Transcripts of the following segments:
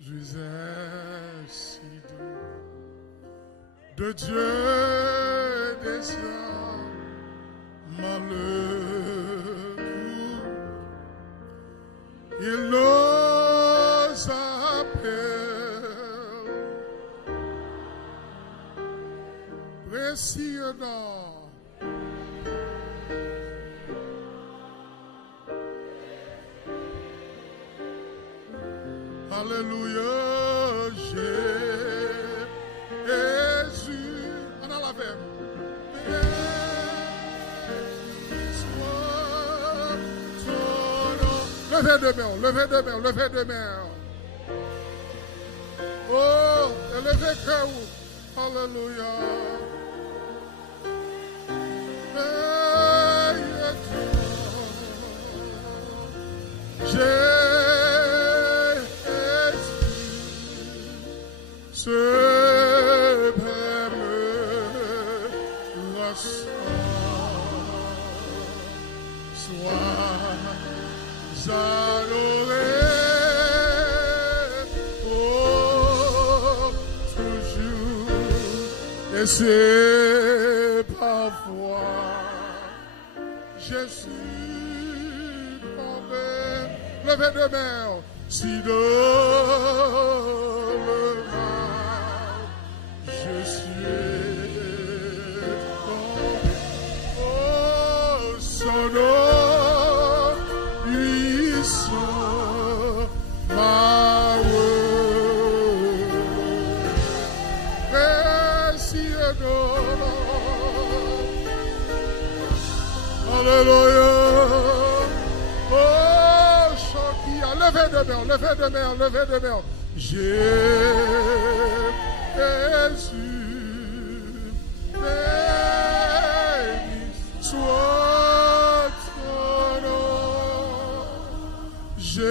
Jusais si doux, de Dieu des hommes, malheureux, il nous appelle, précieux d'or. Alléluia, Jésus. On a la veine. Levez deux mains, levez deux mains, levez deux mains. Oh, levez cœur. Alléluia. Ce peuple sois adoré, oh, toujours, et c'est parfois je suis tombé. Levez deux mains, si de levez de main, levez de main. Jésus, béni soit ton nom. Jésus,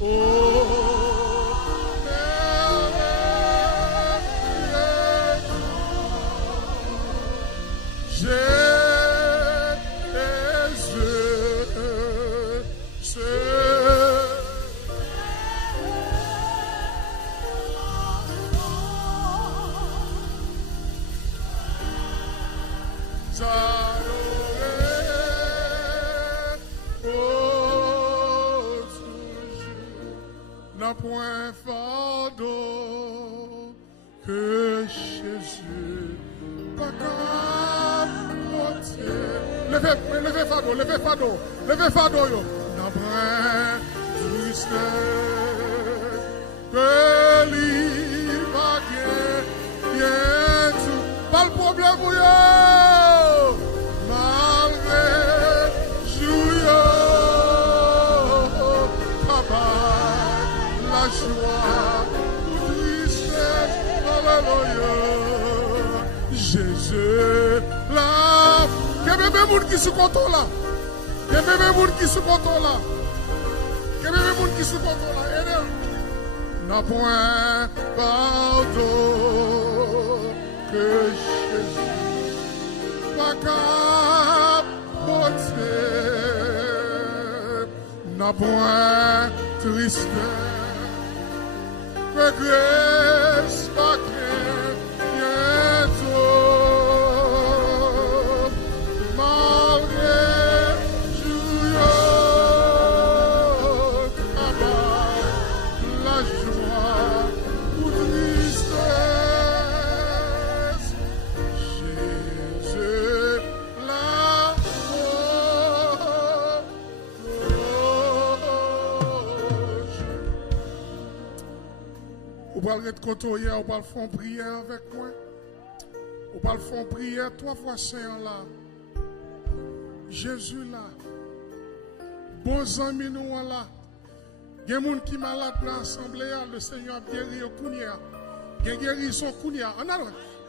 oh, Jésus. Point fardeau que Jésus pas capoter. Levez fardeau, levez fardeau, levez fardeau yo. N'a point tristesse que l'Iva bien tout. Pas le problème yo. Malgré jouyo. Joie, tristesse, alléluia. Jésus, là. Que bébé moun qui se compte là. Que bébé moun qui se compte là. Que bébé moun qui se compte là. N'a point pardon que Jésus pas capoter. N'a point tristesse. Grâce pas bientôt, malgré joyeux travail, la joie ou tristesse, Jésus Ou va le côté hier, ou va le faire prière avec moi. Ou va le faire prière 3 fois Saint là. Jésus là. Bons amis nous là. Il y a des gens qui sont malades dans l'assemblée, le Seigneur a guéri au Kounia. Il y a guérison Kounia.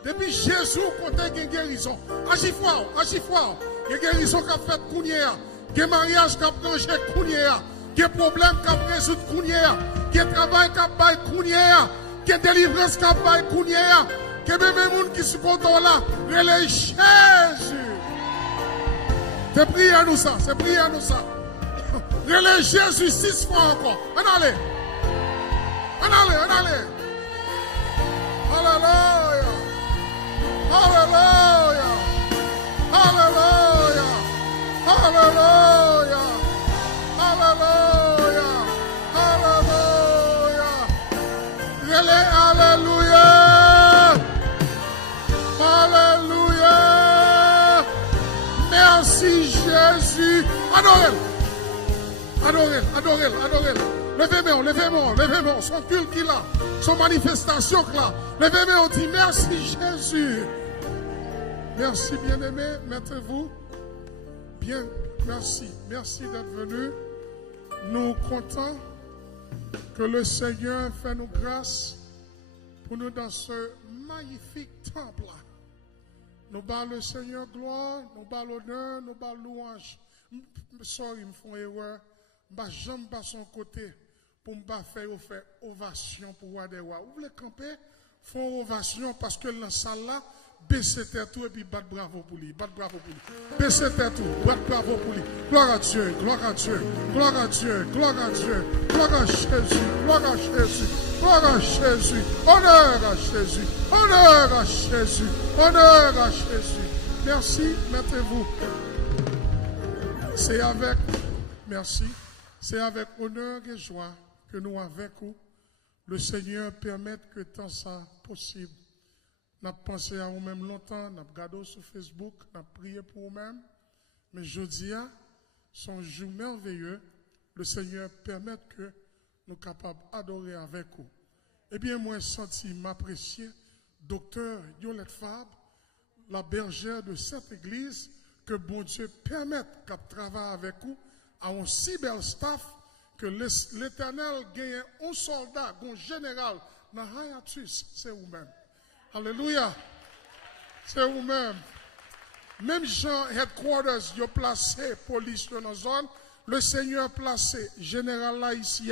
Depuis Jésus, quand il y a guérison, agis fort. Il y a guérison qui a fait Kounia. Il y a mariage qui a rangé Kounia. Il y a problème qui a résoudre Kounia. Il y a travail qui a fait Kounia. Il y a délivrance qui a fait Kounia. Il y a des gens qui sont contents là. Relais Jésus. C'est prier à nous ça. Relais Jésus 6 fois encore. On allez. Alléluia. Alléluia. Alléluia. Alléluia. Alléluia. Alléluia. Relais, alléluia. Alléluia. Merci Jésus. Adorez. Levez-moi. Son culte qu'il a, son manifestation qu'il a. Levez-moi, on dit merci Jésus. Merci bien-aimé, mettez-vous. Bien, merci d'être venu. Nous comptons que le Seigneur fait nous grâce pour nous dans ce magnifique temple. Nous bats le Seigneur gloire, nous bats l'honneur, nous bats louange. Sorry, ils me font erreur. J'aime pas son côté pour me faire ovation pour voir des rois. Vous voulez camper, font ovation parce que dans la salle là, baissez tête tout et puis battre bravo pour lui. Baissez tête tout, battre bravo pour lui. Gloire à Dieu, gloire à Dieu, gloire à Dieu, gloire à Dieu, gloire à Jésus, gloire à Jésus, gloire à Jésus, honneur à Jésus, honneur à Jésus, honneur à Jésus. Merci, mettez-vous. C'est avec honneur et joie que nous, avec vous, le Seigneur permette que tant ça possible. Nous avons pensé à vous-même longtemps, nous avons regardé sur Facebook, nous avons prié pour vous-même. Mais je dis, son jour merveilleux, le Seigneur permette que nous soyons capables d'adorer avec vous. Eh bien, moi, j'ai senti m'apprécier, docteur Yolette Fabre, la bergère de cette église, que bon Dieu permette qu'elle travaille avec vous à un si bel staff que l'Éternel gagne un soldat, un général dans Hayatus, c'est vous-même. Alléluia. C'est vous-même. Même Jean Headquarters, il a placé police dans la zone. Le Seigneur a placé général là ici,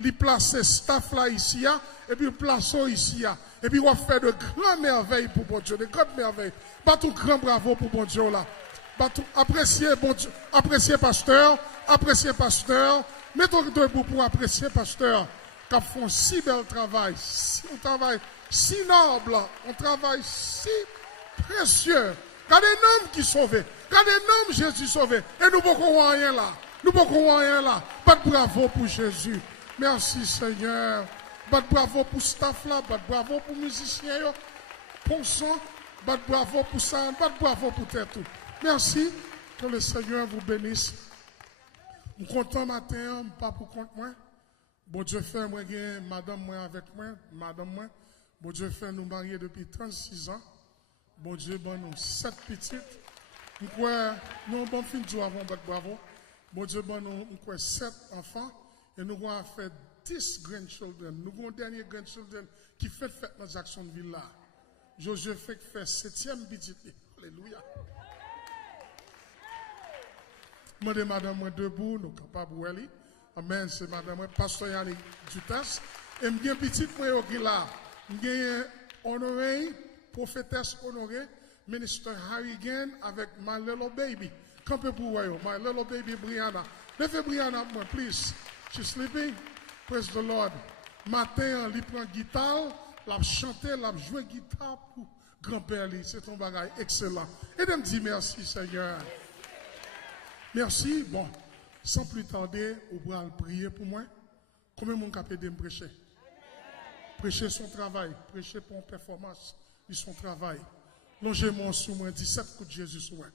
il a placé staff là ici, et puis il place ici. Et puis il va faire de grandes merveilles pour bon Dieu, de grandes merveilles. Pas tout grand bravo pour bon Dieu là. Appréciez bon Dieu, appréciez pasteur. Mettons debout pour apprécier pasteur qui font si bel travail, un travail si noble, un travail si précieux. Regardez l'homme qui sauvé, regardez l'homme Jésus sauvé. Et nous ne pouvons rien là. Pas de bravo pour Jésus. Merci Seigneur. Pas de bravo pour staff là, pas de bravo pour musiciens, pour son, pas de bravo pour ça, pas de bravo pour tout. Merci, que le Seigneur vous bénisse. Je suis content matin, pas pour compte moi. Bon Dieu fait, moi, madame moi avec moi, Bon Dieu fait, nous mariés depuis 36 ans. Bon Dieu, bon, nous 7 petites. Nous avons bon fin de jour avant, bravo. Bon Dieu, bon, nous avons 7 enfants. Et nous avons fait 10 grandchildren. Nous avons un dernier grandchildren qui fait fête dans Jacksonville là. Josué fait 7e petite. Alléluia. Moi, madame, moi debout, nous sommes capables de aller. Amen, c'est madame, pasteur Yannick Dutas. Et je suis petit, moi, qui là. Je suis honoré, prophétesse honorée, ministre Harrigan avec my little baby. Campez pour vous, my little baby Brianna. Levez Brianna, moi, please. She's sleeping. Praise the Lord. Matin, elle prend guitare, elle chante, elle joue guitare pour grand-père. C'est un bagage excellent. Et elle me dit merci, Seigneur. Merci. Bon, sans plus tarder, on va prier pour moi. Combien de monde capable de me prêcher? Prêcher son travail, prêcher pour une performance, son travail. Longez-moi sous moi, 17 coups de Jésus sous moi.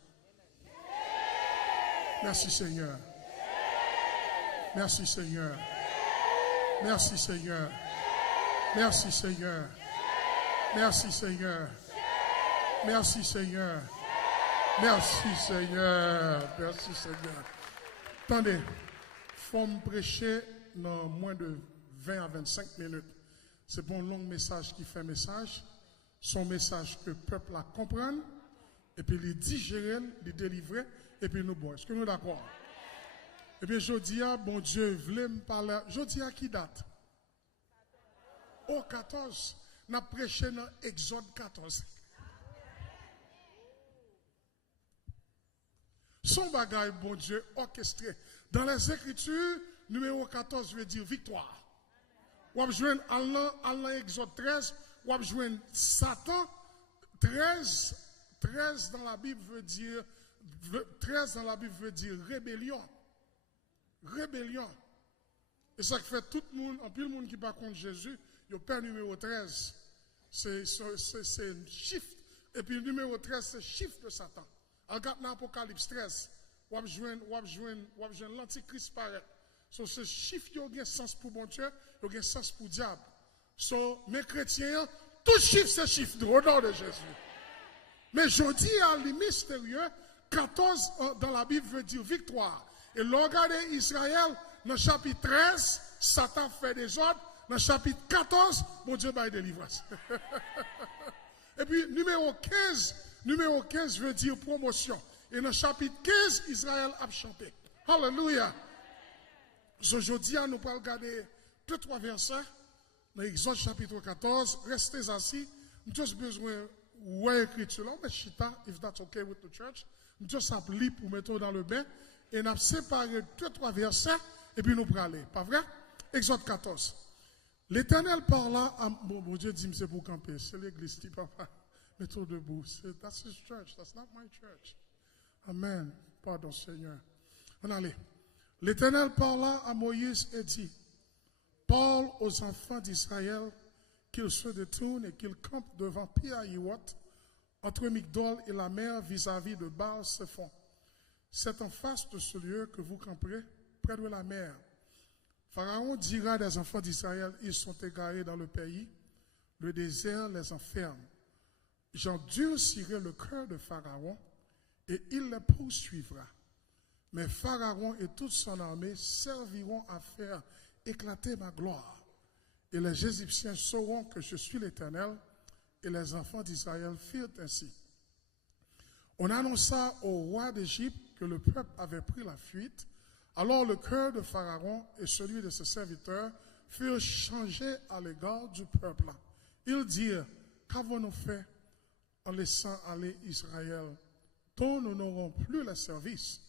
Merci Seigneur. Merci Seigneur. Merci Seigneur. Merci Seigneur. Merci Seigneur. Merci Seigneur. Merci Seigneur. Merci Seigneur. Attendez, il faut me prêcher dans moins de 20 à 25 minutes. C'est pour un long message qui fait message. Son message que le peuple la comprenne, et puis les digérer, les délivrer, et puis nous boire. Est-ce que nous sommes d'accord? Et bien, je dis, bon Dieu, voulez me parler. Je dis à qui date? Au 14. Nous avons prêché dans Exode 14. Son bagage, bon Dieu, orchestré. Dans les Écritures, numéro 14 veut dire victoire. Ou joindre Allah Exode 13, ou joindre Satan 13 dans la Bible veut dire 13 dans la Bible veut dire rébellion. Rébellion. Et ça fait tout le monde, en plus le monde qui pas contre Jésus, il y a père numéro 13. C'est un chiffre. Et puis le numéro 13, c'est le chiffre de Satan. Regarde dans l'Apocalypse 13, ou joindre l'Antichrist paraît. So, ce chiffre, il y a un sens pour bon Dieu, il y a un sens pour le diable. So, mes chrétiens, tout chiffre, c'est chiffre au nom de Jésus. Mais je dis à les mystérieux, 14 dans la Bible veut dire victoire. Et regardez Israël, dans le chapitre 13, Satan fait des ordres. Dans le chapitre 14, mon Dieu va délivrance. Et puis, numéro 15 veut dire promotion. Et dans le chapitre 15, Israël a chanté. Alléluia. Aujourd'hui, nous allons regarder 2-3 versets dans Exode chapitre 14. Restez assis. Nous avons besoin de l'écriture. On met chita, if that's okay with the church. Nous avons lire pour mettre dans le bain. Et nous avons séparé 2-3 versets. Et puis nous allons aller. Pas vrai? Exode 14. L'Éternel parla à... Bon Dieu dit, c'est pour camper. C'est l'église, dit papa. Mettons debout. That's his church. That's not my church. Amen. Pardon, Seigneur. On allait. L'Éternel parla à Moïse et dit, parle aux enfants d'Israël qu'ils se détournent et qu'ils campent devant Pi-Hahiroth, entre Migdol et la mer vis-à-vis de Baal-Séphon. C'est en face de ce lieu que vous camperez, près de la mer. Pharaon dira des enfants d'Israël, ils sont égarés dans le pays, le désert les enferme. J'endurcirai le cœur de Pharaon et il les poursuivra. Mais Pharaon et toute son armée serviront à faire éclater ma gloire. Et les Égyptiens sauront que je suis l'Éternel, et les enfants d'Israël firent ainsi. On annonça au roi d'Égypte que le peuple avait pris la fuite. Alors le cœur de Pharaon et celui de ses serviteurs furent changés à l'égard du peuple. Ils dirent, qu'avons-nous fait en laissant aller Israël, dont nous n'aurons plus le service?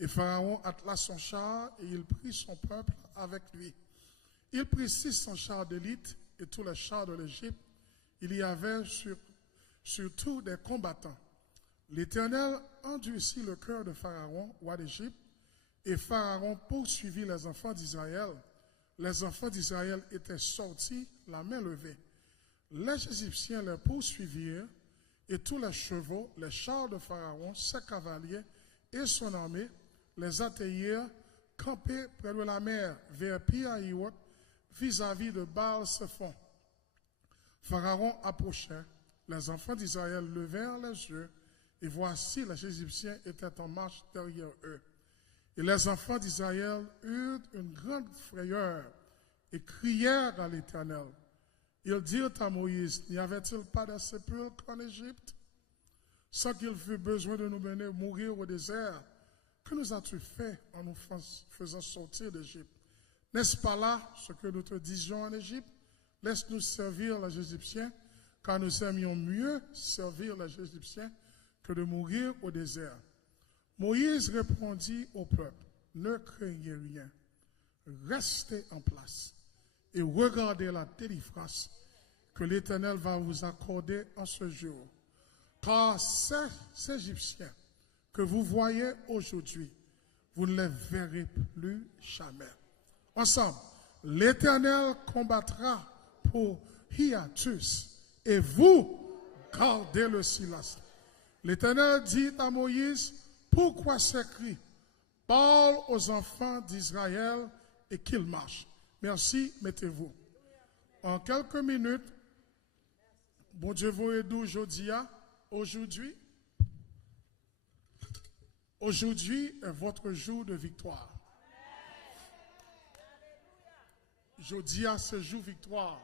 Et Pharaon attela son char et il prit son peuple avec lui. Il prit 600 chars d'élite et tous les chars de l'Égypte. Il y avait surtout des combattants. L'Éternel endurcit le cœur de Pharaon, roi d'Égypte, et Pharaon poursuivit les enfants d'Israël. Les enfants d'Israël étaient sortis, la main levée. Les Égyptiens les poursuivirent, et tous les chevaux, les chars de Pharaon, ses cavaliers et son armée, les atteignirent campés près de la mer, vers Pi-Hahiroth, vis-à-vis de Baal-Séphon. Pharaon approchait, les enfants d'Israël levèrent les yeux, et voici les Égyptiens étaient en marche derrière eux. Et les enfants d'Israël eurent une grande frayeur et crièrent à l'Éternel. Ils dirent à Moïse, n'y avait-il pas de sépulcre en Égypte, sans qu'il fût besoin de nous mener mourir au désert? Que nous as-tu fait en nous faisant sortir d'Égypte? N'est-ce pas là ce que nous te disions en Égypte? Laisse-nous servir les Égyptiens, car nous aimions mieux servir les Égyptiens que de mourir au désert. Moïse répondit au peuple, ne craignez rien, restez en place et regardez la délivrance que l'Éternel va vous accorder en ce jour. Car ces Égyptiens que vous voyez aujourd'hui, vous ne les verrez plus jamais. Ensemble, l'Éternel combattra pour Hiatus et vous gardez le silence. L'Éternel dit à Moïse, pourquoi ces cris? Parle aux enfants d'Israël et qu'ils marchent. Merci, mettez-vous. En quelques minutes, bon Dieu vous aide aujourd'hui. Aujourd'hui est votre jour de victoire. Jodia, c'est jour victoire.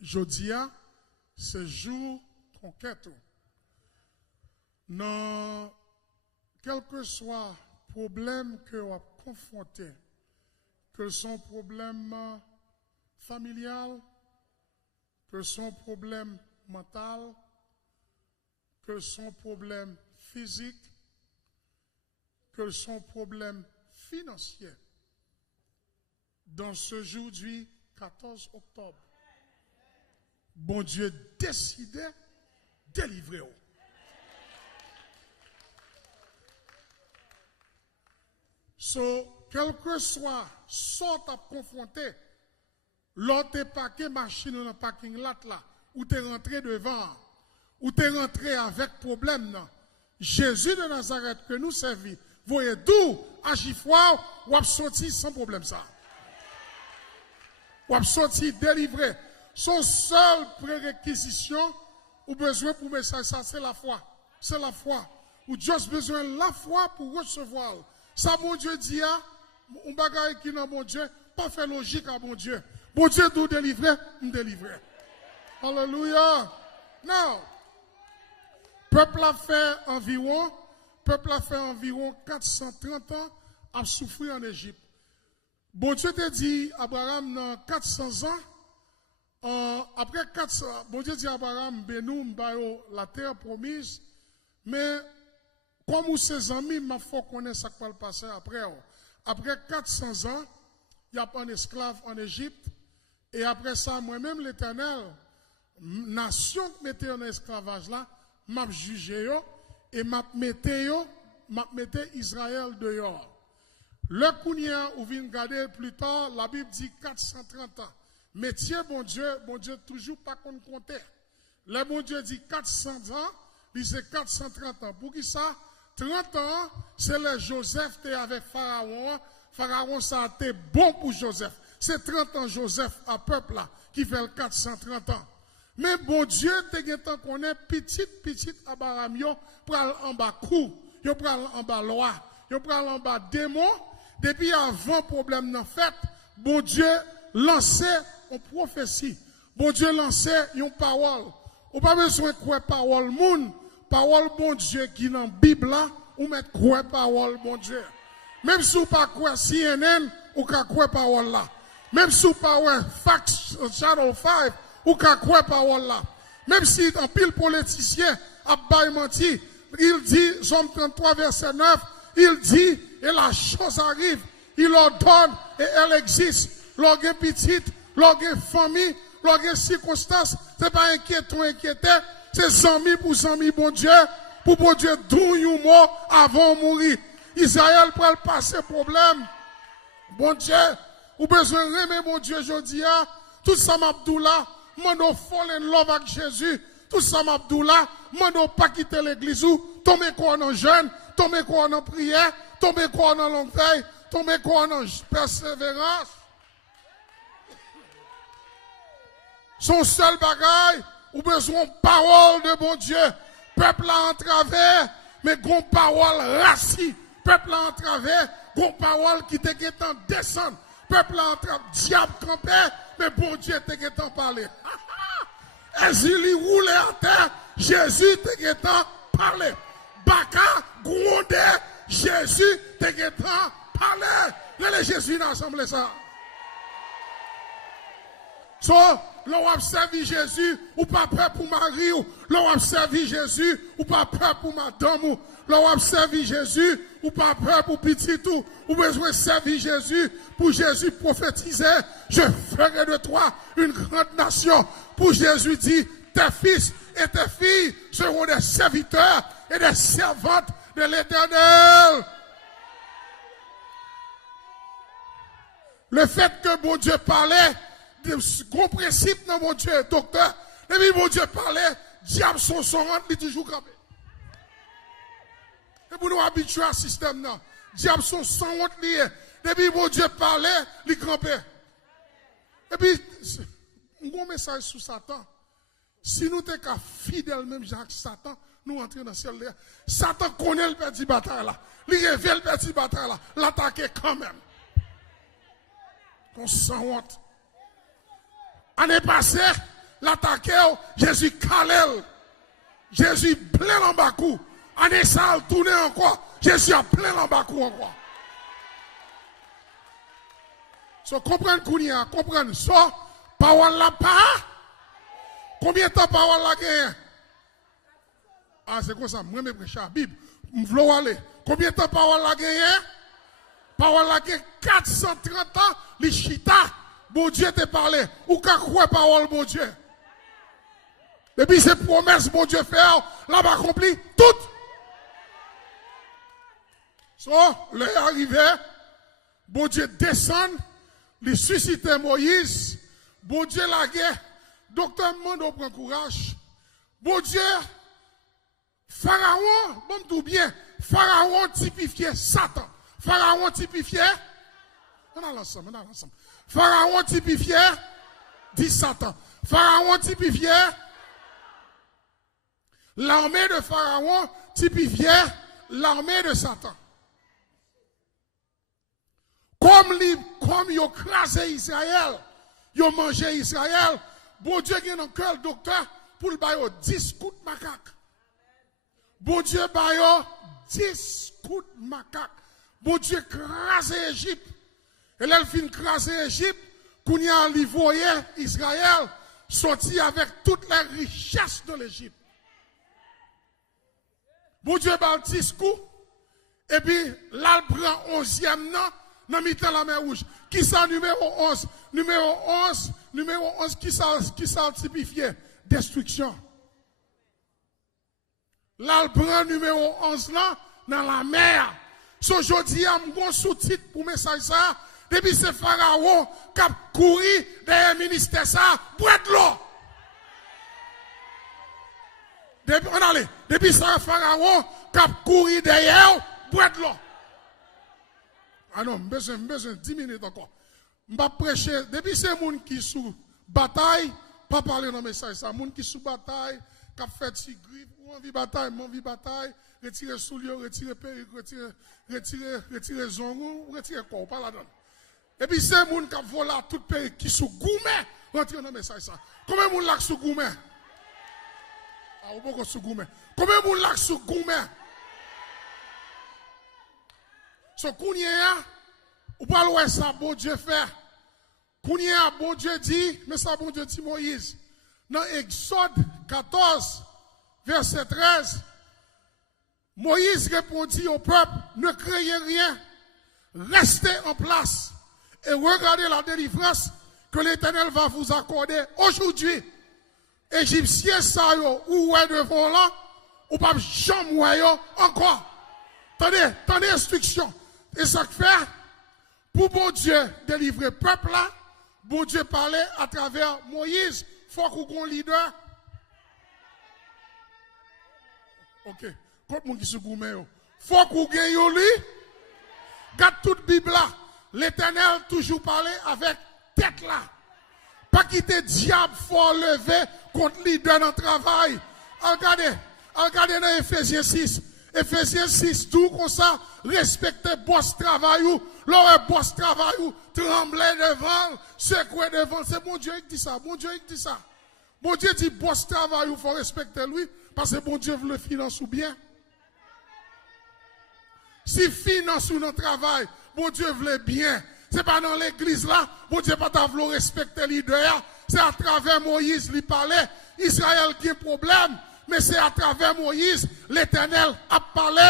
Jodia, c'est jour conquête. Non, quel que soit le problème que vous avez confronté, que son problème familial, que son problème mental, que son problème physique, que son problème financier, dans ce jour du 14 octobre, bon Dieu décidait de délivrer. So, quel que soit sort à confronter, l'autre paquet machine dans le parking lot là, ou t'es rentré devant, ou t'es rentré avec problème non. Jésus de Nazareth que nous servons, voyez d'où à Gifwa, ou a sorti sans problème ça. Ou a sorti délivré. Son seul préréquisition ou besoin pour message ça, c'est la foi. C'est la foi. Ou juste besoin de la foi pour recevoir. Ça, mon Dieu dit, on bagaille qui n'a mon Dieu, pas fait logique à mon Dieu. Mon Dieu doit délivrer, me délivrer. Alléluia. Now, peuple a fait environ 430 ans à souffrir en Égypte. Bon Dieu te dit, Abraham, dans 400 ans, après 400, bon Dieu dit à Abraham, benou, m'bayo la terre promise, mais comme ou ses amis, il faut connaître ce qui va le passer après. Après 400 ans, il y a un esclave en Égypte, et après ça, moi-même, l'Éternel, nation qui mettait en esclavage là, m'a jugé et m'a metté Israël dehors. Le Kounia, ou vient regarder plus tard, la Bible dit 430 ans. Métier, bon Dieu, toujours pas qu'on comptait. Le bon Dieu dit 400 ans, il dit 430 ans. Pour qui ça? 30 ans, c'est le Joseph qui avec Pharaon. Pharaon, ça a été bon pour Joseph. C'est 30 ans Joseph à peuple là, qui fait le 430 ans. Mais bon Dieu, te getan connaît petit Abraham yo pral en bas coup, yo pral en bas loi, yo pral en bas démon. Depuis avant problème nan fait, bon Dieu lançait une prophétie. Bon Dieu lançait une parole. Ou pas besoin de quoi parole moun, parole bon Dieu qui dans Bible là, ou mettre quoi parole bon Dieu. Même si ou pas quoi CNN, ou ka quoi parole là. Même si ou pas ouais Fox Channel 5, ou ka quoi parole là. Même si un pile politicien a bail menti, il dit, Somme 33 verset 9, il dit, et la chose arrive, il ordonne et elle existe. Lorsqu'il y a petite, lorsqu'il y a famille, lorsqu'il y a circonstances, c'est pas inquiété, c'est amis pour amis, bon Dieu, pour bon Dieu, d'où you mort avant de mourir. Israël peut le passer problème. Bon Dieu, ou besoin de remettre bon Dieu, je dis, tout ça m'abdoula, mando fall in love avec Jésus, tout ça m'abdoula, mando pas quitter l'église ou, tomber quoi en jeûne, tomber quoi en prière, tomber quoi en longue veille, tomber quoi en persévérance. Son seul bagage, ou besoin de parole de bon Dieu. Peuple en travers, mais gon parole rassis. Peuple en travers, gon parole qui te en descendre. Peuple en travers, diable campé, mais bon Dieu te en parler. Ezili roule à terre, Jésus te en parler. Baka grondé, Jésus te en parler. Allez Jésus dans l'assemblée ça. So, l'on a servi Jésus, ou pas peur pour Marie, l'on a servi Jésus, ou pas peur pour madame, l'on a servi Jésus, ou pas peur pour petit tout, ou besoin de servir Jésus, pour Jésus prophétiser, je ferai de toi une grande nation. Pour Jésus dit, tes fils et tes filles seront des serviteurs et des servantes de l'Éternel. Le fait que bon Dieu parlait, gros principe dans mon Dieu, docteur. Depuis mon Dieu parlait, diable son rentre, il est toujours campé. Et pour nous habituer à ce système, non. Diable son rentre lié. Depuis mon Dieu parlait, il est campé. Et puis, un gros message sur Satan. Si nous sommes fidèles, même Jacques Satan, nous entrons dans le ciel. Satan connaît le petit bataille là. Il révèle le petit bataille là. L'attaquer quand même. On s'en honte. Année passée, l'attaqué, Jésus calé. Jésus plein en bas-coup. Année ça, tourné encore. Jésus a plein en bas-coup encore. So, comprenez Kounia, comprenez. So, parole là pas. Combien de temps parole là gagne? Ah, c'est comme ça. Moi, je prêche la Bible. Je veux aller. Combien de temps parole la gagné? Parole la gagné 430 ans, les chita. Bon Dieu te parlé. Ou qu'à quoi parole, bon Dieu? Depuis ces promesses, bon Dieu fait, là, va accompli toutes. So, l'heure arrivé, bon Dieu descend, il suscite Moïse, bon Dieu la guerre, docteur Mando prend courage, bon Dieu, Pharaon, bon tout bien, Pharaon typifié Satan, Pharaon typifié, on a l'ensemble. Pharaon typifié, dit Satan, Pharaon typifié, l'armée de Pharaon typifiait l'armée de Satan. Comme ils ont crasé Israël, ils ont mangé Israël, bon Dieu a un cœur docteur pour le bailler 10 coups de macaque. Bon Dieu baille 10 coups de macaque. Bon Dieu crasé Égypte. Et là, il fin crasé Égypte, qu'on y a envoyé Israël, sorti avec toutes les richesses de l'Égypte. Bon Dieu baille 10 coups, et puis là, il prend 11e nom. Dans mi-temps la mer rouge. Qui ça numéro 11? Numéro 11, qui ça typifié? Destruction. Là, le prend numéro 11 là, dans la mer. So, aujourd'hui, il y a un bon sous-titre pour message ça. Depuis c'est Pharaon qui a couru derrière le ministère ça, boire de l'eau. Depuis c'est Pharaon qui a couru derrière, boire de l'eau. Ah non, besoin 10 minutes encore. Je vais prêcher. Depuis c'est les gens qui sont bataille, pas parler dans le message. C'est les gens qui sont bataille, qui ont fait si grippe, ou envie bataille, retirer souliers, retirer perruque, retirer zongou, retirer quoi, pas là-dedans. Et puis c'est les gens qui ont volé tout perruque, qui sont gourmets, rentrer dans le message. Combien de gens là qui sont gourmets? Ah, ou beaucoup sont gourmets. Combien de gens là qui sont gourmets? So, Kounia, ou pas l'ouest, ça, bon Dieu fait. Kounia, bon Dieu dit, mais ça, bon Dieu dit Moïse. Dans Exode 14, verset 13, Moïse répondit au peuple, ne craignez rien, restez en place et regardez la délivrance que l'Éternel va vous accorder aujourd'hui. Égyptiens, ça, ou est devant là, ou pas jamais encore. Attendez instruction. Et ça fait, pour bon Dieu délivrer le peuple là, bon Dieu parlait à travers Moïse, il faut qu'on ait un leader. Ok, comme mon qui se gourmet, il faut qu'on ait un leader. Garde toute Bible là, l'Éternel toujours parlait avec tête là. Pas quitter diable fort lever contre leader dans le travail. Regardez dans Ephésiens 6. Ephésiens 6, tout comme ça, respectez boss travail ou, leur boss travail ou, tremblez devant, secouez devant. C'est bon Dieu qui dit ça, bon Dieu qui dit ça. Bon Dieu dit boss travail ou, faut respecter lui, parce que bon Dieu veut le finance ou bien. Si finance ou notre travail, bon Dieu veut bien. C'est pas dans l'église là, bon Dieu pas vouloir respecter leader, c'est à travers Moïse lui parlait, Israël qui a un problème. Mais c'est à travers Moïse, l'Éternel a parlé.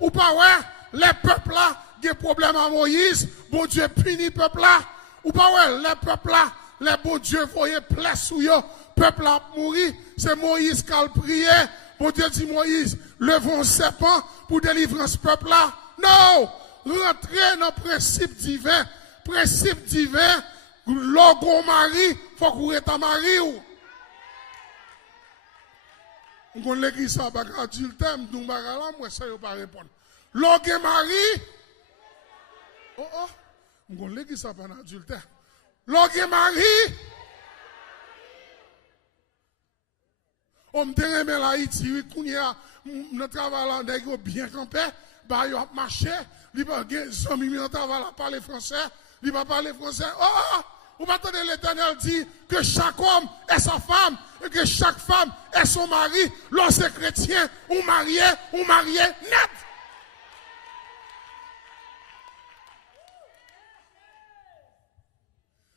Ou pas, ouais, les peuples là, qui ont problème à Moïse, bon Dieu punit le peuple là. Ou pas, ouais, les peuples là, les bon Dieu voyait plaie sous eux, peuple a mouru. C'est Moïse qui a prié. Bon Dieu dit Moïse, levons serpent pour délivrer ce peuple là. Non, rentrez dans le principe divin. Principe divin, logo mari, faut qu'on ait un mari ou. On connaît l'église ça, pas adultère, nous là, moi ça pas répondre. Logue mari. Oh, on connaît l'église ça, pas adultère. Logue mari. On me dit, mais là, Haïti, qu'on y a, notre travail là, on bien campé, bah, il a marché, il va gagner 100 millions de travail là, parler français, il va parler français. Oh! Vous m'entendez, l'Éternel dit que chaque homme est sa femme et que chaque femme est son mari. Lorsque chrétien ou marié net.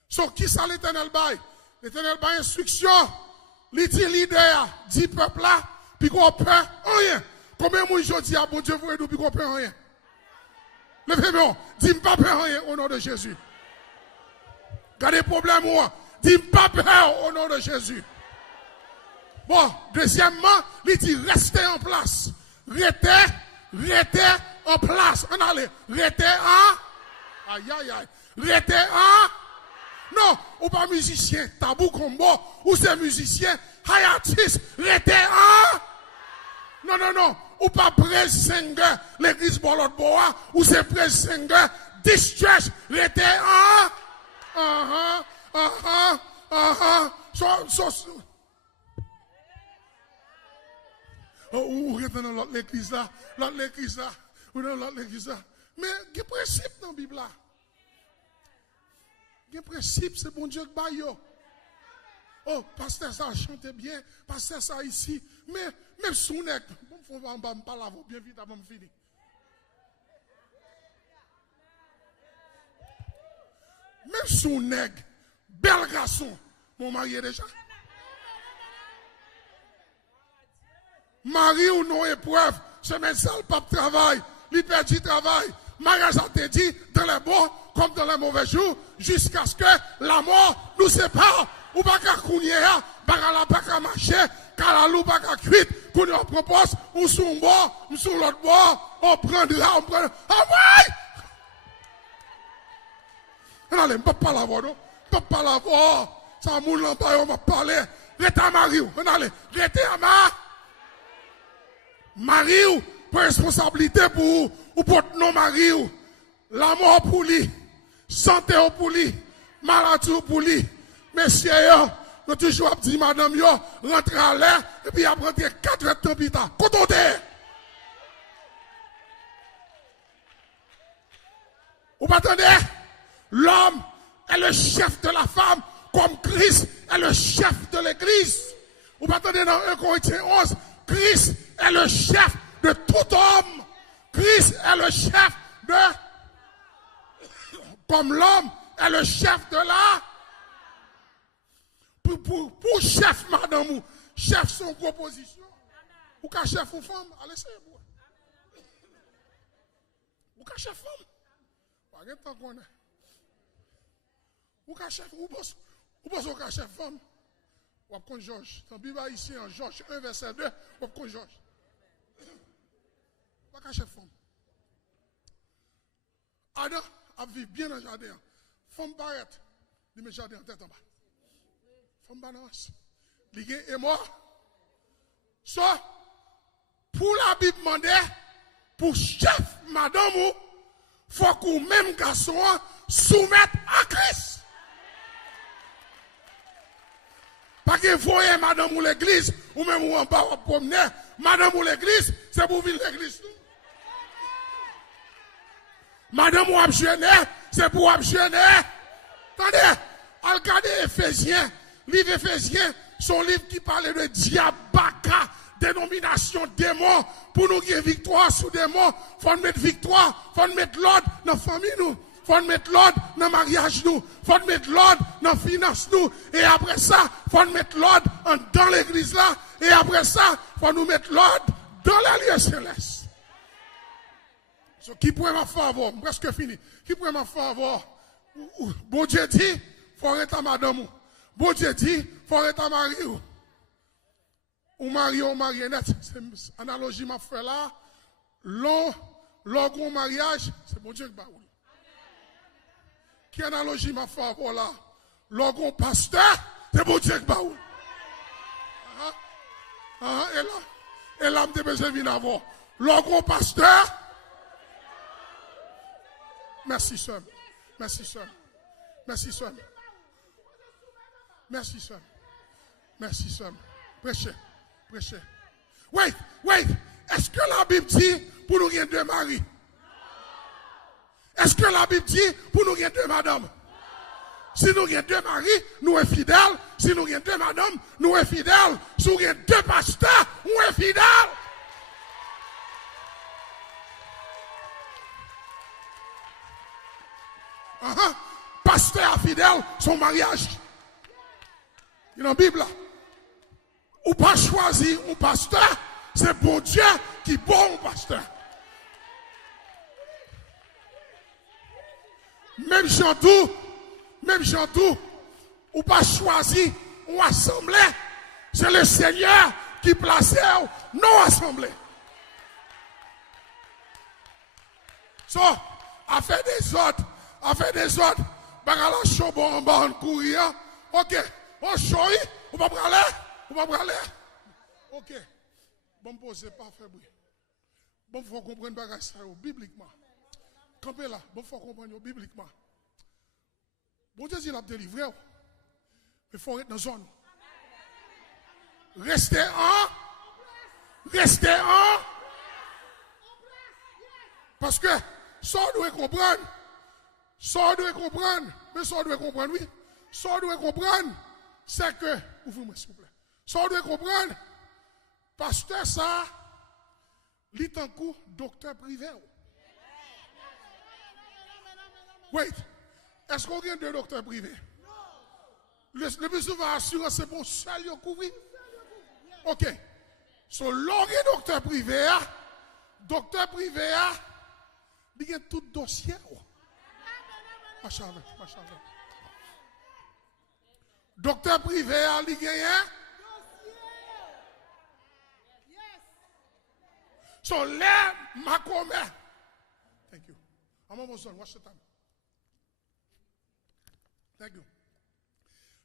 Sur qui ça l'Éternel baille? L'Éternel baille instruction. Il dit leader, dit peuple là, puis qu'on peut rien. Combien de gens disent, bon Dieu, vous ne comprenez rien? Levez-moi, dis pas peur rien au nom de Jésus. Gardez le problème, moi. Dis pas peur au nom de Jésus. Bon, deuxièmement, il dit restez en place. Restez en place. On allait, restez en. Aïe, aïe, aïe. Restez en. Non, ou pas musicien, tabou combo, ou c'est musicien, high artist, restez en. Non. Ou pas pré-singer, l'église Bolot Boa, ou c'est pré-singer, distress, restez en. Ou restez dans l'autre l'église là, ou dans l'autre l'église là. Mais il y a un principe dans la Bible là. Il y a un principe, c'est bon Dieu qui baille. Oh, pasteur ça chante bien, pasteur ça ici. Mais même si on est, on va me parler bien vite avant de finir. Même si on est, bel garçon, mon mari est déjà. Mari ou non épreuve, semaine sale, pas de travail, il perd du travail. Mariage a été dit dans les bons comme dans les mauvais jours, jusqu'à ce que la mort nous sépare. Ou pas qu'à courir, pas qu'à marcher, qu'à la loupe, pas qu'à cuire, qu'on nous propose, ou sur un bord, ou sur l'autre bord, on prendra. Ah ouais! Allez, je ne peux pas la voir, non? Je ne peux pas la voir. Ça m'a moulé en bas, on m'a parlé. Restez à Marie, allez, restez à Marie, pour responsabilité pour vous, ou pour non Marie, la mort pour lui, santé pour lui, maladie pour lui. Messieurs, nous toujours dit madame, rentrez à l'air, et puis après 4 heures de temps plus tard. Contentez! Vous m'entendez? L'homme est le chef de la femme, comme Christ est le chef de l'église. Vous m'entendez dans 1 Corinthiens 11? Christ est le chef de tout homme. Christ est le chef de... Comme l'homme est le chef de la... Pour chef, madame, ou chef son proposition, ou qu'à chef ou femme, allez, c'est bon. Ou qu'à chef femme, pas de temps qu'on est. Ou qu'à chef, ou qu'à chef femme, ou qu'à Georges. Dans la Bible ici, en Georges 1, verset 2, ou qu'à Georges. Ou qu'à chef femme. Adam a vécu bien dans le jardin. Femme barrette, il met le jardin en tête en bas. Femme balance. Ligue et mort. So, pour la Bible demande, pour chef, madame, il faut que même garçon soumette à Christ. Pas que vous voyez madame ou l'église, ou même ou en bas ou promener, madame ou l'église, c'est pour vivre l'église. Madame ou abjeune, c'est pour abjeune. Attendez, regardez Éphésiens. Livre Éphésiens, son livre qui parle de diabaka, dénomination démon, pour nous qui victoire sur démon, faut mettre victoire, faut mettre l'ordre dans la famille nous, faut mettre l'ordre dans le mariage nous, faut mettre l'ordre dans la finance nous, et après ça, faut mettre l'ordre dans l'église là, et après ça, faut nous mettre l'ordre dans les lieux célestes. So, qui pourrait m'en faire avoir, presque fini, qui pourrait m'en faire avoir, bon Dieu dit, faut arrêter à madame. Bon Dieu dit, il faut arrêter à marier. Ou marionnette. C'est analogie m'a fait là. L'orgon mariage, c'est bon Dieu qui va. Qui analogie m'a fait là? L'orgon pasteur, c'est bon Dieu qui va. Et là, je besoin de venir avoir. L'orgon pasteur. Merci, soeur. Merci, soeur. Merci, soeur. Merci, soeur. Merci, soeur. Prêchez. Wait. Est-ce que la Bible dit pour nous gagner deux maris? Est-ce que la Bible dit pour nous gagner deux madames? Si nous gagnons deux maris, nous sommes fidèles. Si nous gagnons deux madames, nous sommes fidèles. Si nous gagnons deux pasteurs, nous sommes fidèles. Pasteur fidèle, son mariage. Dans la Bible, ou pas choisir un pasteur c'est bon Dieu qui est bon, pasteur. Même Jean-Tout, ou pas choisi ou assemblée, c'est le Seigneur qui place non assemblée. So, à faire des ordres, bagala chobon en bas en courir, ok, on choy, ou pas braler, ok, bon poser, pas faire bruit. Bon, faut comprendre bagage ça, bibliquement. Campez là, bon, faut comprendre bibliquement. Bon Dieu, il a délivré, mais il faut être dans la zone. Restez en. Parce que, ça doit comprendre, mais ça doit comprendre, oui. Ça doit comprendre, c'est que, ouvrez-moi s'il vous plaît. Ça doit comprendre, pasteur, ça, il est en cours docteur privé. Wait, est-ce qu'on vient de docteur privé? Le plus souvent, assurance, c'est pour seul couvrir. Ok. So, l'on est docteur privé, il y a tout dossier. Machallah. Docteur privé, il y a so, let ma come. Thank you. I'm almost done. Watch the time. Thank you.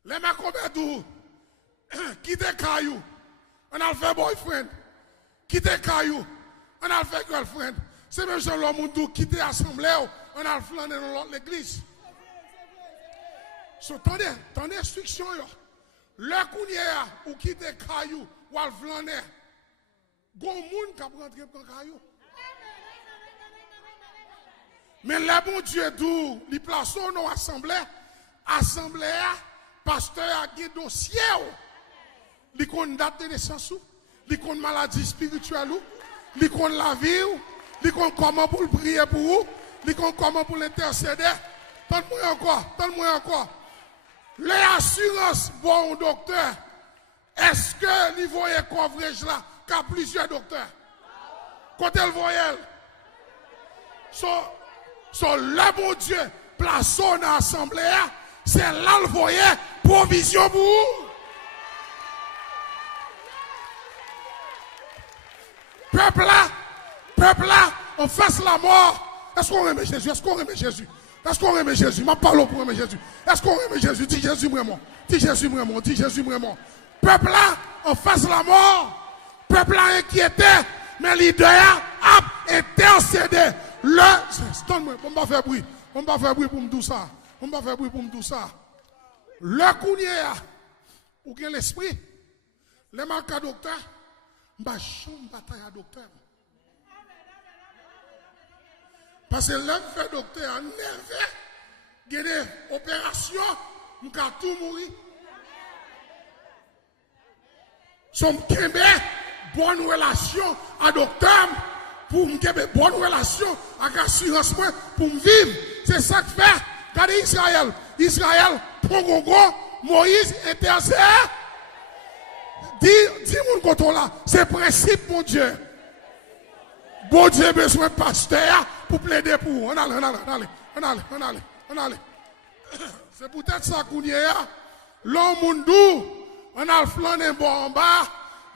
Let ma come do. Quitte Caillou. On a fait boyfriend. Quitte Caillou. On a fait girlfriend. C'est même si l'homme dit quitter l'assemblée. On a flâné dans l'église. So, attendez instruction. Le kounia ou quitte Caillou ou al flâner. Gon moun qui a rentré dans Caillou. Mais le bon Dieu d'où il place dans l'assemblée. Assemblée, pasteur a des dossiers. Il connaît date de naissance, il connaît maladie spirituelle, il connaît la vie, il connaît comment pour prier pour vous, il connaît comment pour l'intercéder. Donne-moi encore. Les assurances, bon docteur, est-ce que le voyez coverage là, qu'il y a plusieurs docteurs? Quand elle voyait, le bon Dieu, place dans l'assemblée, c'est là le voyez, provision pour vous. Peuple là, on fasse la mort. Est-ce qu'on aime Jésus? Est-ce qu'on aime Jésus? Je parle pour aimer Jésus. Est-ce qu'on aime Jésus? Dis Jésus vraiment. Peuple là, on fasse la mort. Peuple là inquiété, mais leader a intercédé. Donne-moi, on va faire bruit pour me dire ça. Le courrier, ou bien l'esprit, les marques à docteur, ma chambre bataille à docteur. Parce que l'homme fait docteur, nerveux, il y a des opérations, il y a tout mourir. Son bonne relation à docteur, pour me faire bonne relation avec l'assurance pour me vivre. C'est ça que fait. Regardez Israël, Pongongo, Moïse intercède. Dis mon coton là, c'est principe, mon Dieu. Bon Dieu besoin de pasteur pour plaider pour vous. On allez. C'est peut-être ça qu'on y est. L'homme mondou, on a le flané bon en bas,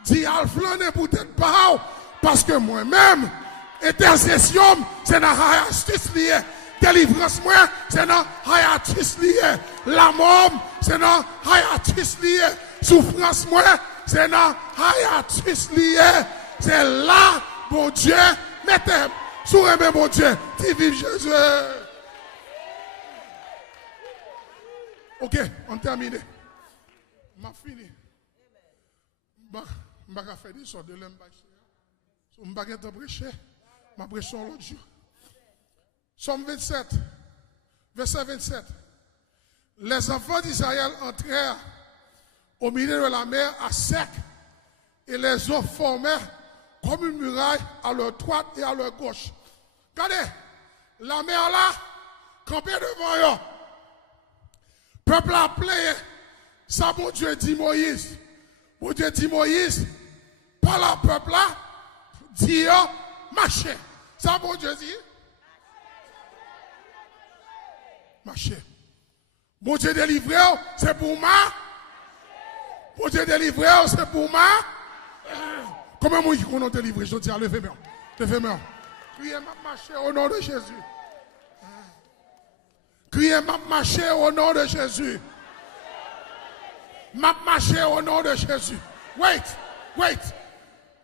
dit al flané peut-être pas, parce que moi-même, intercession, c'est dans la justice liée. Délivrance, moi, c'est dans la justice liée. La mort, c'est dans la justice liée. Souffrance, moi, c'est dans la justice liée. C'est là, bon Dieu, mettez, sourez mon Dieu, tu vives Jésus. Ok, on termine. Ma fini. Je vais faire des sortes de l'homme. Je vais prêcher. Je vais prêcher l'autre jour. Somme 27, verset 27. Les enfants d'Israël entrèrent au milieu de la mer à sec et les eaux formèrent comme une muraille à leur droite et à leur gauche. Regardez, la mer là, campée devant eux. Peuple a plein. Ça, mon Dieu dit Moïse. Mon Dieu dit Moïse, par le peuple là, dit, marchez. Ça, bon Dieu dit? Marchez. Bon Dieu délivré, c'est pour moi. Bon Dieu délivré, c'est pour moi. Comment moi qui qu'on a délivré? Je dis, levez-moi. Levez-moi. Criez m'a marché au nom de Jésus. Criez m'a marché au nom de Jésus. M'a marché au nom de Jésus. Wait.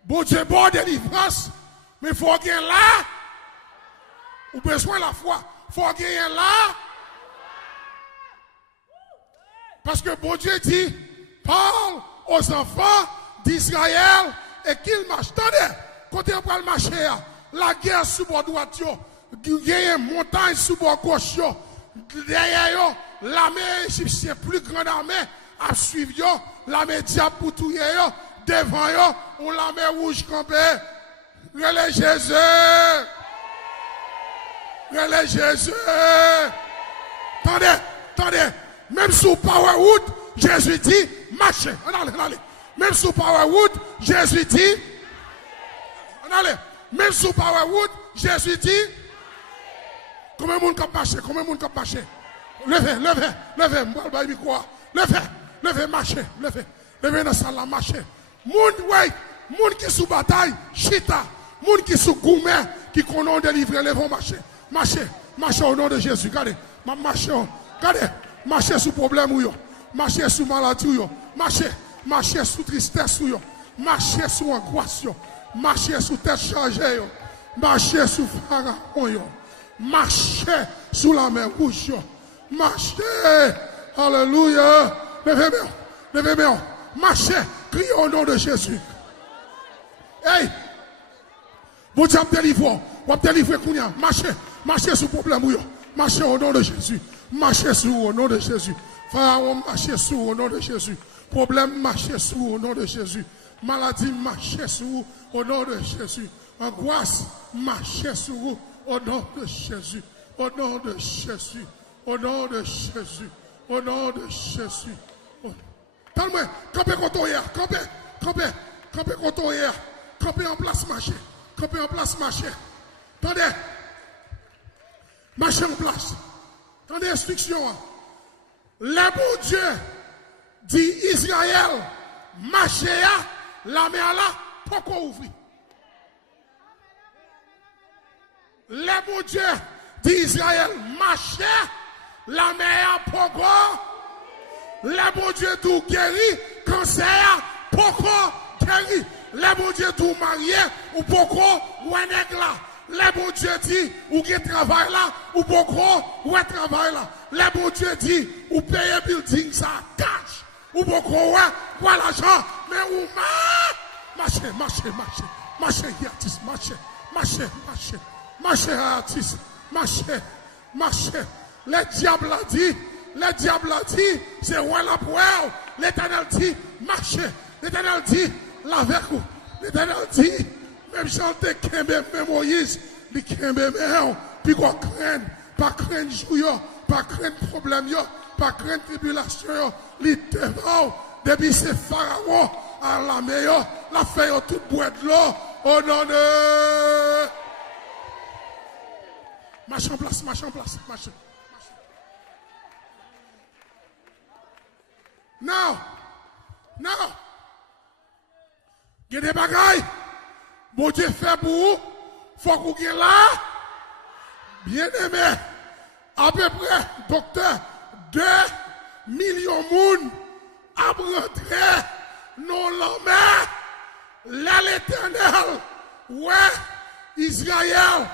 Bon Dieu, bon délivrance. Mais il faut gagner là. Ou besoin la foi. Il faut gagner là. Parce que bon Dieu dit, parle aux enfants d'Israël et qu'ils marchent. Attendez, quand on va marcher, la guerre sous bord droite, il y a une montagne sous bord gauche, derrière l'armée égyptienne, plus grande armée, à suivre, l'armée diable pour tout, devant on l'armée rouge campée. Relais Jésus! Relais Jésus! Attendez. Même sous Powerwood, Jésus dit, marchez. Allez. Même sous Powerwood, Jésus dit, allez. Même sous Powerwood, Jésus dit, combien de monde qui marche? Levez, marchez. Levez dans la salle, marchez. Moun qui sous bataille, chita. Moun qui sous gourmet, qui connaît délivrer, levez, marchez au nom de Jésus. Regardez, marchez sous problème ou yo, marchez sous maladie ou yo, marchez sous tristesse ou yo, marchez sous angoisse yo, marchez sous tête chargée yo, marchez sous pharaon yo, marchez sous la mer rouge yo, marchez, alléluia, levez-moi, marchez, criez au nom de Jésus. Hey, vous avez délivré, Kounia, marchez sous problème ou yo, marchez au nom de Jésus. Marchez sous au nom de Jésus. Pharaon, marchez sous au nom de Jésus. Problème, marchez sous au nom de Jésus. Maladie, marchez sous au nom de Jésus. Angoisse, marchez sous au nom de Jésus. Au nom de Jésus. Au nom de Jésus. Au nom de Jésus. Calme-moi, campez contre hier. Campez contre hier. Campez en place, marchez. Attendez. Marchez en place. Attendez l'instruction. Le bon Dieu dit Israël, marchez la mer là, pourquoi ouvrir? Le bon Dieu dit Israël, marchez la mer pourquoi? Le bon Dieu tout guéri, cancer, pourquoi guéri? Le bon Dieu tout marié, ou pourquoi ou un aigle là? Le bon Dieu dit, ou qui travaille là, ou pourquoi, ou travaille là. Le bon Dieu dit, ou paye building ça, cash. Ou pourquoi, ou l'argent, mais ou marchez, artiste, marchez, artiste, marchez. Le diable a dit, c'est ouais la poêle. L'Éternel dit, marchez. L'Éternel dit, lavez-vous. L'Éternel dit, même chanter Kembe, même Moïse, il Kembe, puis quoi craindre, pas craindre joueur, pas craindre problème, pas craindre tribulation, il devant, depuis c'est Pharaon, à la meilleure, la fait toute boîte de l'eau, au nom de. Marche en place. Now, il y a des bagailles. Bon Dieu fait pour vous, faut que vous soyez là. Bien aimé, à peu près, docteur, 2 millions de monde à rentrer dans la mer. Là, l'Éternel, ouais, Israël,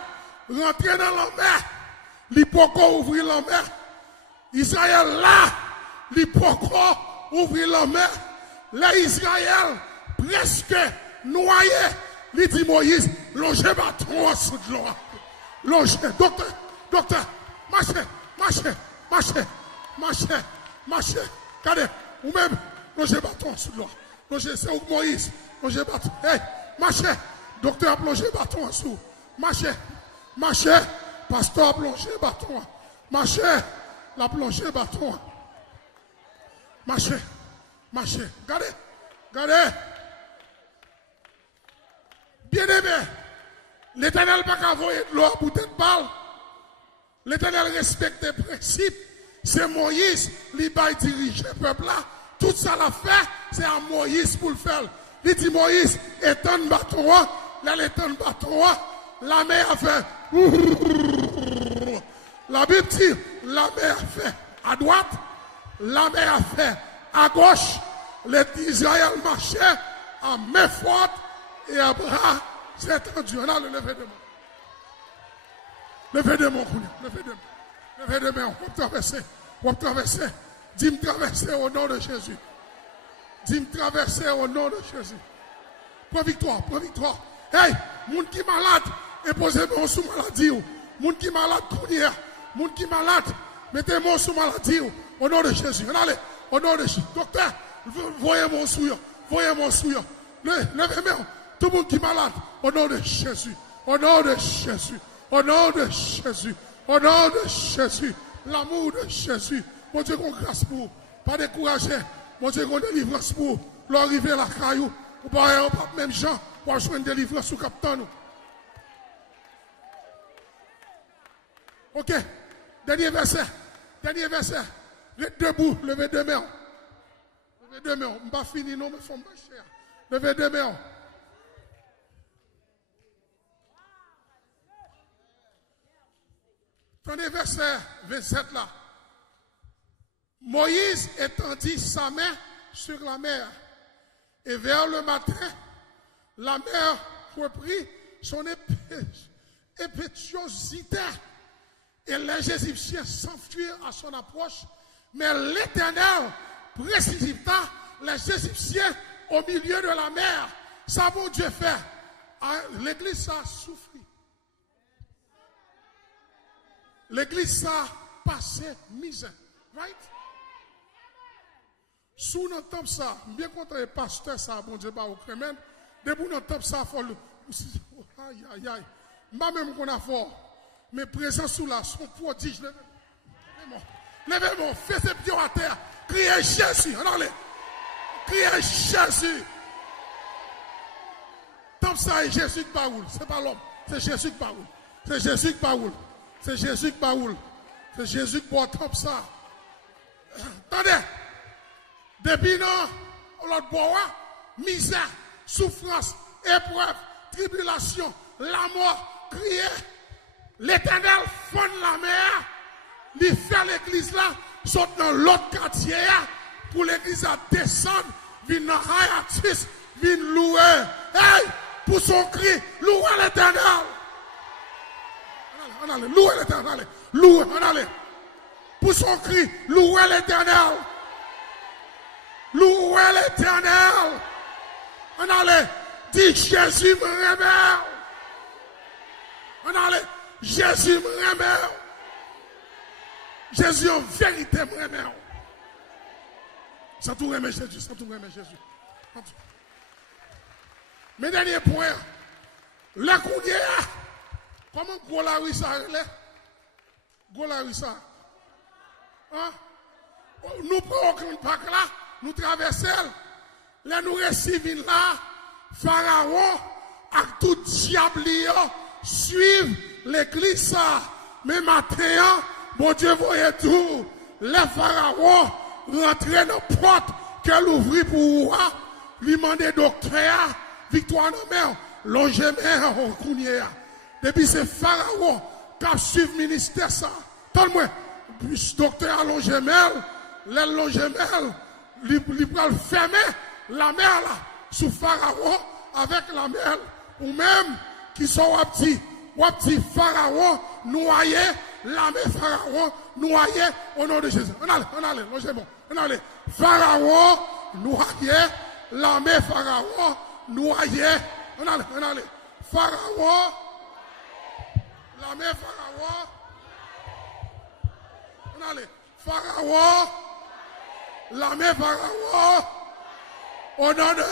rentrer dans la mer. Il peut ouvrir la mer. Israël là, il peut ouvrir la mer. Là, Israël, presque noyé. Il dit Moïse, longez bâton en dessous de l'eau. Longez, docteur, marchez. Regardez, ou même, longez bâton en dessous de l'eau. Longez, c'est où Moïse, longez bâton. Hey, marchez, docteur a plongé bâton en dessous. Marchez, pasteur a plongé bâton. Marchez, la plongé bâton. Marchez, regardez. Bien aimé, l'Éternel n'a pas envoyé de l'eau pour tête balle. L'Éternel respecte les principes. C'est Moïse qui va diriger le peuple là. Tout ça l'a fait, c'est à Moïse pour le faire. Il dit Moïse, étend le bâton, là l'étend le bâton, la mer a fait. La Bible dit, la mer a fait à droite, la mer a fait à gauche. Les Israël marchaient à main forte et à bras étendus. On a le lever de main. Levez de mon coude, levez de main. Levez de main, on va traverser. On va traverser. Dis-moi traverser au nom de Jésus. Dis-moi traverser au nom de Jésus. Prends victoire, prends victoire. Hey, moun qui malade, imposez-moi sous maladie. Moun qui malade, courir. Moun qui malade, mettez-moi sous maladie. Au nom de Jésus. Allez, au nom de Jésus. Docteur, voyez mon souillon. Voyez mon souillon. Levez-moi. Tout le monde qui est malade. Au nom de Jésus. Au nom de Jésus. Au nom de Jésus. Au nom de Jésus. L'amour de Jésus. Mon Dieu, qu'on grâce pour vous. Pas décourager. Mon Dieu, qu'on délivrance pour vous. L'arrivée à la caillou. Ou pas même gens. Pour jouer une délivrance sous capitaine. Ok. Dernier verset. Dernier verset. Levez debout. Levez deux mains. Levez deux mains. Je ne vais pas finir, non, mais il faut me marcher. Levez deux mains. Prenez verset 27 là. Moïse étendit sa main sur la mer. Et vers le matin, la mer reprit son impétuosité. Et les Égyptiens s'enfuirent à son approche. Mais l'Éternel précipita les Égyptiens au milieu de la mer. Ça, bon Dieu fait. L'église a souffert. L'église a passé misère. Right? Sous notre temps, ça, bien content le pasteur, ça, bon Dieu, bah, au Crémen. Depuis notre temps, ça, faut le. Aïe, aïe, aïe. Pas même qu'on a fort. Mais présent sous la, son prodige. Levez-moi, fais ses pieds à terre. Criez Jésus. Allez. Criez Jésus. Tant ça, est Jésus qui parle. C'est pas l'homme. C'est Jésus qui parle. C'est Jésus qui parle. C'est Jésus qui parle. C'est Jésus qui porte comme ça. Attendez. Depuis non, l'autre bois, misère, souffrance, épreuve, tribulation, la mort, crier. L'Éternel fonde la mer. Il fait l'église là, saute dans l'autre quartier pour l'église à descendre, vient dans Hayatis, vient louer. Hey, pour son cri, louer l'Éternel. On allait, louer l'Éternel. Louer, on allait. Pour son cri, louer l'Éternel. Louer l'Éternel. On allait. Dis Jésus me révèle. On allait. Jésus me révèle. Jésus en vérité me révèle. Ça tout remet Jésus. Ça tout remet Jésus. Mes derniers points. La coudière. Comment Golawi ça relève? Golawi ça. Hein? Nous prenons pas là. Nous traversons, là nous recevons là, Pharaon, avec tout diable, suivent l'église. Mais maintenant, bon Dieu voyait tout. Les pharaons rentraient dans la porte qu'elle ouvrit pour vous, lui demander docteur, victoire dans la mer, longement, on connaît. Depuis c'est Pharaon qui a suivi le ministère. Tout le monde, docteur à longement, les longement, il va fermer la mer là, sous Pharaon avec la mer, ou même qui sont wapti Pharaon noyé, la mer Pharaon noyé au nom de Jésus. On allait, logement, on allait. Pharaon noyé, la mer Pharaon noyé, on allait. Pharaon, la mer Pharaon, on allait. Pharaon, la mer Pharaon, au nom de